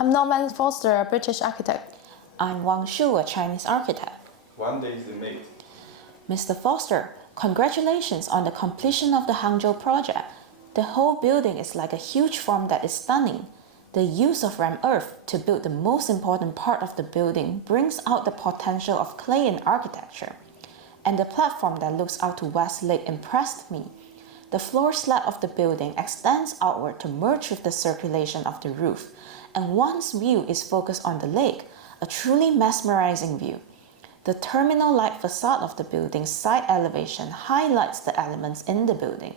I'm Norman Foster, a British architect. I'm Wang Shu, a Chinese architect. One day is the mate. Mr. Foster, congratulations on the completion of the Hangzhou project. The whole building is like a huge form that is stunning. The use of rammed earth to build the most important part of the building brings out the potential of clay in architecture. And the platform that looks out to West Lake impressed me. The floor slat of the building extends outward to merge with the circulation of the roof, and one's view is focused on the lake, a truly mesmerizing view. The terminal light facade of the building's side elevation highlights the elements in the building.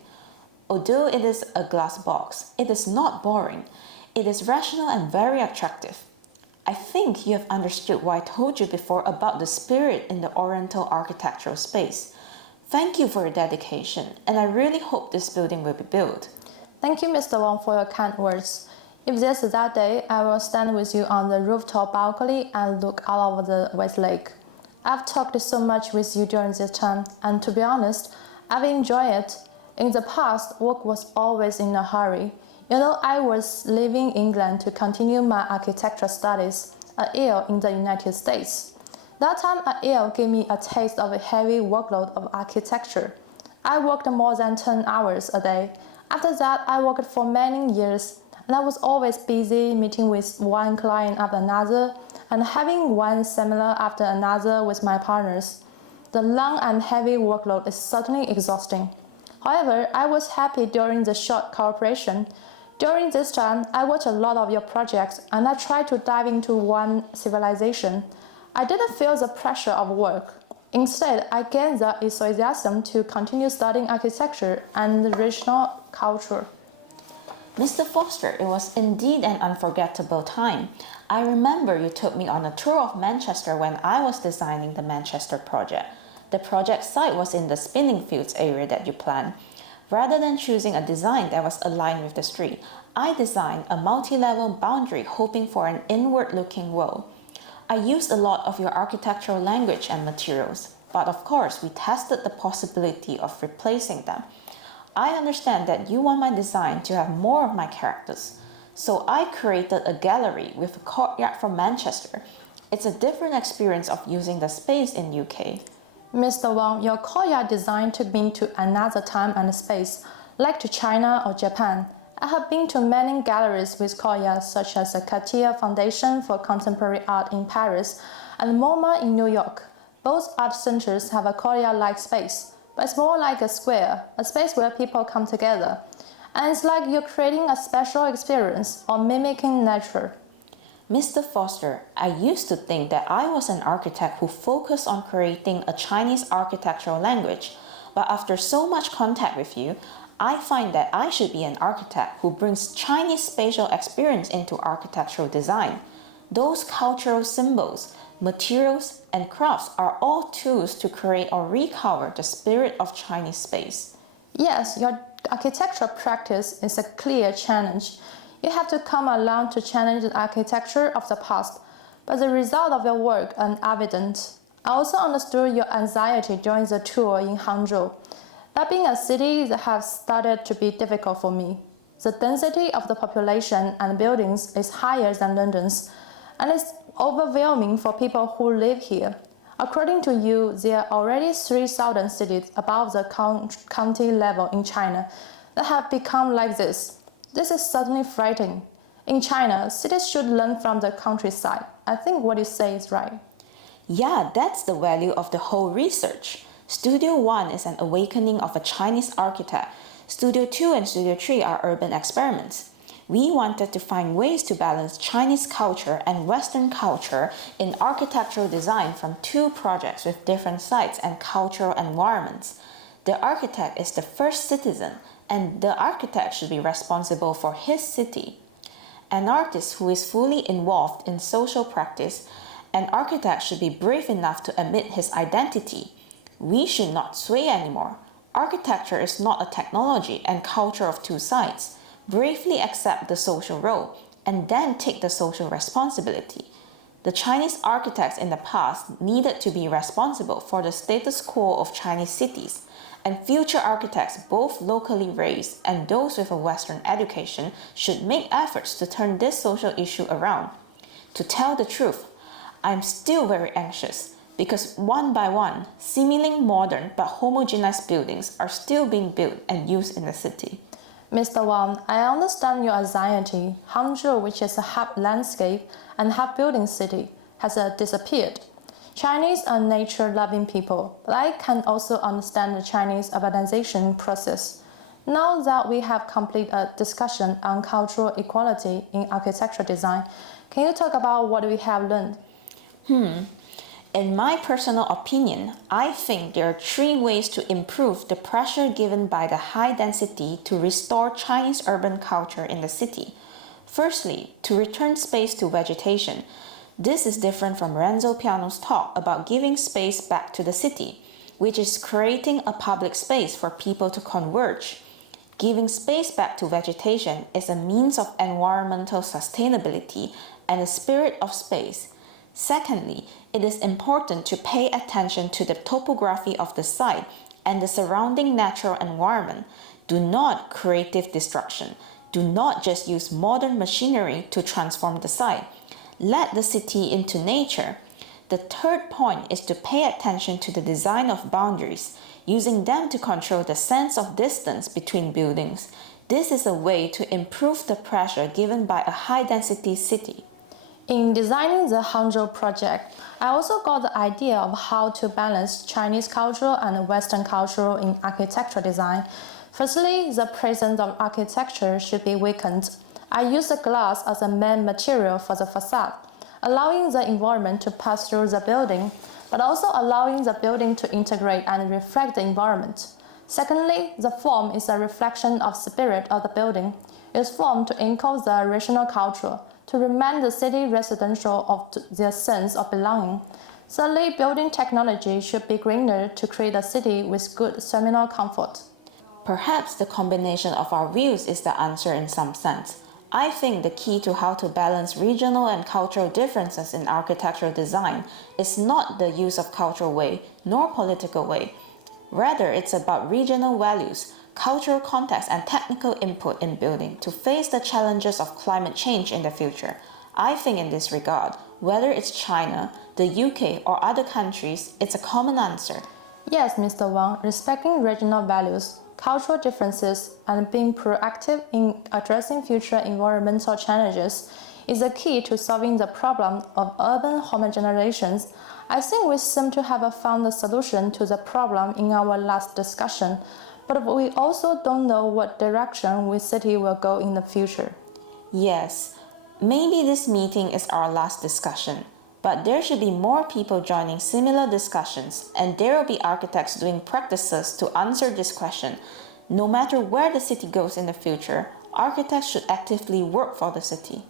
Although it is a glass box, it is not boring. It is rational and very attractive. I think you have understood what I told you before about the spirit in the Oriental architectural space. Thank you for your dedication, and I really hope this building will be built. Thank you, Mr. Wang, for your kind words. If there's that day, I will stand with you on the rooftop balcony and look out over the West Lake. I've talked so much with you during this time, and to be honest, I've enjoyed it. In the past, work was always in a hurry. I was leaving England to continue my architecture studies at Yale in the United States. That time at Yale gave me a taste of a heavy workload of architecture. I worked more than 10 hours a day. After that, I worked for many years, and I was always busy meeting with one client after another and having one seminar after another with my partners. The long and heavy workload is certainly exhausting. However, I was happy during the short cooperation. During this time, I watched a lot of your projects and I tried to dive into one civilization. I didn't feel the pressure of work. Instead, I gained the enthusiasm to continue studying architecture and the regional culture. Mr. Foster, it was indeed an unforgettable time. I remember you took me on a tour of Manchester when I was designing the Manchester project. The project site was in the spinning fields area that you planned. Rather than choosing a design that was aligned with the street, I designed a multi-level boundary hoping for an inward-looking wall. I used a lot of your architectural language and materials, but of course we tested the possibility of replacing them. I understand that you want my design to have more of my characters, so I created a gallery with a courtyard from Manchester. It's a different experience of using the space in UK. Mr. Wang, your courtyard design took me to another time and space, like to China or Japan. I have been to many galleries with courtyards such as the Cartier Foundation for Contemporary Art in Paris and MoMA in New York. Both art centers have a courtyard-like space, but it's more like a square, a space where people come together. And it's like you're creating a special experience or mimicking nature. Mr. Foster, I used to think that I was an architect who focused on creating a Chinese architectural language, but after so much contact with you, I find that I should be an architect who brings Chinese spatial experience into architectural design. Those cultural symbols, materials, and crafts are all tools to create or recover the spirit of Chinese space. Yes, your architectural practice is a clear challenge. You have to come along to challenge the architecture of the past, but the result of your work is evident. I also understood your anxiety during the tour in Hangzhou. That being a city that has started to be difficult for me. The density of the population and buildings is higher than London's, and it's overwhelming for people who live here. According to you, there are already 3,000 cities above the county level in China that have become like this. This is certainly frightening. In China, cities should learn from the countryside. I think what you say is right. Yeah, that's the value of the whole research. Studio 1 is an awakening of a Chinese architect. Studio 2 and Studio 3 are urban experiments. We wanted to find ways to balance Chinese culture and Western culture in architectural design from two projects with different sites and cultural environments. The architect is the first citizen, and the architect should be responsible for his city. An artist who is fully involved in social practice, an architect should be brave enough to admit his identity. We should not sway anymore. Architecture is not a technology and culture of two sides. Bravely accept the social role and then take the social responsibility. The Chinese architects in the past needed to be responsible for the status quo of Chinese cities, and future architects, both locally raised and those with a Western education, should make efforts to turn this social issue around. To tell the truth, I'm still very anxious because one by one, seemingly modern but homogenized buildings are still being built and used in the city. Mr. Wang, I understand your anxiety. Hangzhou, which is a half landscape and half building city, has disappeared. Chinese are nature-loving people, but I can also understand the Chinese urbanization process. Now that we have completed a discussion on cultural equality in architectural design, can you talk about what we have learned? In my personal opinion, I think there are 3 ways to improve the pressure given by the high density to restore Chinese urban culture in the city. Firstly, to return space to vegetation. This is different from Renzo Piano's talk about giving space back to the city, which is creating a public space for people to converge. Giving space back to vegetation is a means of environmental sustainability and a spirit of space. Secondly, it is important to pay attention to the topography of the site and the surrounding natural environment. Do not creative destruction. Do not just use modern machinery to transform the site. Let the city into nature. The third point is to pay attention to the design of boundaries, using them to control the sense of distance between buildings. This is a way to improve the pressure given by a high-density city. In designing the Hangzhou project, I also got the idea of how to balance Chinese culture and Western culture in architectural design. Firstly, the presence of architecture should be weakened. I use the glass as a main material for the facade, allowing the environment to pass through the building, but also allowing the building to integrate and reflect the environment. Secondly, the form is a reflection of the spirit of the building. It's formed to encode the regional culture, to remind the city residential of their sense of belonging. Thirdly, building technology should be greener to create a city with good thermal comfort. Perhaps the combination of our views is the answer in some sense. I think the key to how to balance regional and cultural differences in architectural design is not the use of cultural way nor political way. Rather, it's about regional values, cultural context, and technical input in building to face the challenges of climate change in the future. I think in this regard, whether it's China, the UK, or other countries, it's a common answer. Yes, Mr. Wang, respecting regional values, cultural differences, and being proactive in addressing future environmental challenges is the key to solving the problem of urban homogenization. I think we seem to have found a solution to the problem in our last discussion, but we also don't know what direction the city will go in the future. Yes, maybe this meeting is our last discussion, but there should be more people joining similar discussions, and there will be architects doing practices to answer this question. No matter where the city goes in the future, architects should actively work for the city.